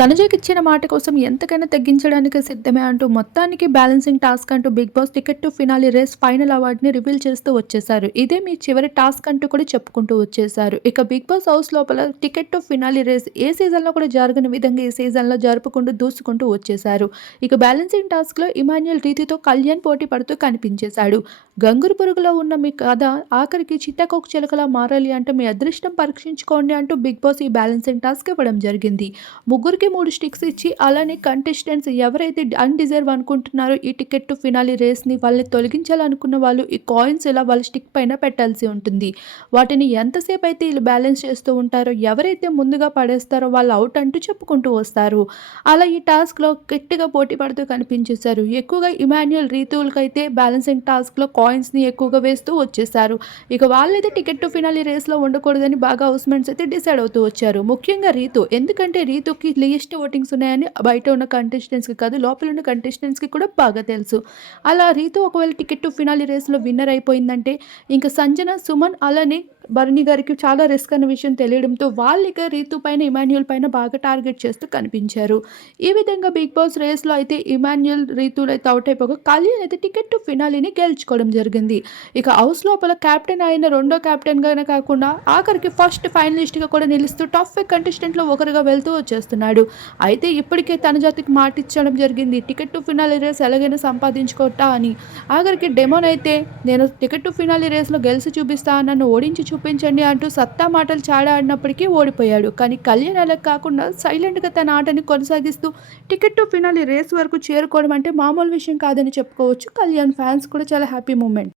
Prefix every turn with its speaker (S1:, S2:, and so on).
S1: తనుజకి ఇచ్చిన మాట కోసం ఎంతకైనా తగ్గించడానికి సిద్ధమే అంటూ మొత్తానికి బ్యాలెన్సింగ్ టాస్క్ అంటూ Big Boss ticket to finale race final అవార్డుని రివీల్ చేస్తూ వచ్చేసారు ఇదే మీ చివరి టాస్క్ అంటూ కూడా చెప్పుకుంటూ వచ్చేసారు ఇక బిగ్ బాస్ హౌస్ లోపల టికెట్ టు ఫినాలి రేస్ ఏ సీజన్లో కూడా జరగని విధంగా ఈ సీజన్లో జరుపుకుంటూ దూసుకుంటూ వచ్చేసారు ఇక బ్యాలెన్సింగ్ టాస్క్లో ఇమాన్యుల్ రీతితో కళ్యాణ్ పోటీ పడుతూ కనిపించేశాడు. గంగురు పురుగులో ఉన్న మీ కథ ఆఖరికి చిట్టకొక చిలకలా మారాలి అంటే మీ అదృష్టం పరీక్షించుకోండి అంటూ బిగ్ బాస్ ఈ బ్యాలెన్సింగ్ టాస్క్ ఇవ్వడం జరిగింది. ముగ్గురికి మూడు స్టిక్స్ ఇచ్చి అలానే కంటెస్టెంట్స్ ఎవరైతే అన్డిజర్వ్ అనుకుంటున్నారో ఈ టికెట్ టు ఫినాలి రేస్ని వాళ్ళని తొలగించాలనుకున్న వాళ్ళు ఈ కాయిన్స్ ఇలా వాళ్ళ స్టిక్ పైన పెట్టాల్సి ఉంటుంది. వాటిని ఎంతసేపు అయితే వీళ్ళు బ్యాలెన్స్ చేస్తూ ఉంటారో ఎవరైతే ముందుగా పడేస్తారో వాళ్ళు అవుట్ అంటూ చెప్పుకుంటూ వస్తారు. అలా ఈ టాస్క్లో గట్టిగా పోటీ పడుతూ కనిపించేశారు. ఎక్కువగా ఇమాన్యుయల్ రీతువులకైతే బ్యాలెన్సింగ్ టాస్క్లో కాయిన్స్ని ఎక్కువగా వేస్తూ వచ్చేసారు ఇక వాళ్ళైతే టికెట్ టు ఫినాలి రేస్లో ఉండకూడదని బాగా హౌస్మెంట్స్ అయితే డిసైడ్ అవుతూ వచ్చారు. ముఖ్యంగా రీతు ఎందుకంటే రీతుకి లీస్ట్ ఓటింగ్స్ ఉన్నాయని బయట ఉన్న కంటెస్టెంట్స్కి కాదు లోపల ఉన్న కంటెస్టెంట్స్కి కూడా బాగా తెలుసు. అలా రీతు ఒకవేళ టికెట్ టు ఫినాలి రేస్లో విన్నర్ అయిపోయిందంటే ఇంకా సంజన సుమన్ అలానే భరణి గారికి చాలా రిస్క్ అనే విషయం తెలియడంతో వాళ్ళు ఇక రీతు పైన ఇమాన్యుల్ పైన బాగా టార్గెట్ చేస్తూ కనిపించారు. ఈ విధంగా బిగ్ బాస్ రేస్లో అయితే ఇమాన్యుల్ రీతులు అయితే అవుట్ అయిపోగా కళ్యాణ్ అయితే టికెట్ టు ఫినాలిని గెలుచుకోవడం జరిగింది. ఇక హౌస్ లోపల కెప్టెన్ అయిన రెండో కెప్టెన్గానే కాకుండా ఆఖరికి ఫస్ట్ ఫైనలిస్ట్గా కూడా నిలుస్తూ టాప్ ఫైవ్ కంటెస్టెంట్లో ఒకరుగా వెళ్తూ వచ్చేస్తున్నాడు. అయితే ఇప్పటికే తన జాతికి మాట ఇచ్చడం జరిగింది. టికెట్ టు ఫినాలి రేస్ ఎలాగైనా సంపాదించుకోవటా అని. ఆఖరికి డెమోన్ అయితే నేను టికెట్ టు ఫినాలి రేస్లో గెలిచి చూపిస్తా నన్ను ఓడించి చూపించండి అంటూ సత్తా మాటలు చాలా ఆడినప్పటికీ ఓడిపోయాడు. కానీ కళ్యాణ్ అలా కాకుండా సైలెంట్గా తన ఆటని కొనసాగిస్తూ టికెట్ టు ఫినాలి రేస్ వరకు చేరుకోవడం అంటే మామూలు విషయం కాదని చెప్పుకోవచ్చు. కళ్యాణ్ ఫ్యాన్స్ కూడా చాలా హ్యాపీ మూమెంట్